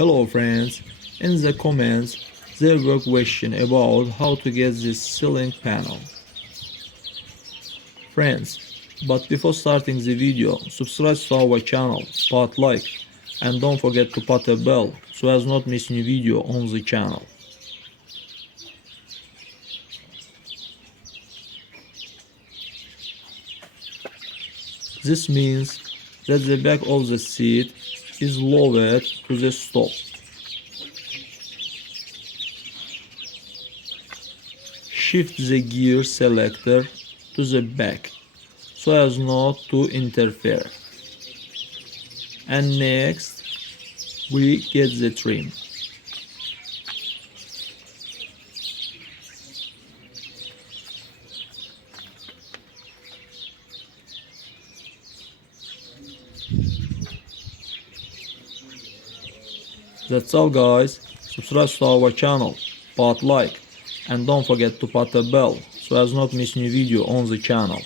Hello friends, in the comments there were questions about how to get this ceiling panel. Friends, but before starting the video, subscribe to our channel, put like, and don't forget to put a bell so as not miss new video on the channel. This means that the back of the seat is lowered to the stop. Shift the gear selector to the back so as not to interfere. And next, we get the trim. That's all guys, subscribe to our channel, put like, and don't forget to put a bell so as not miss new video on the channel.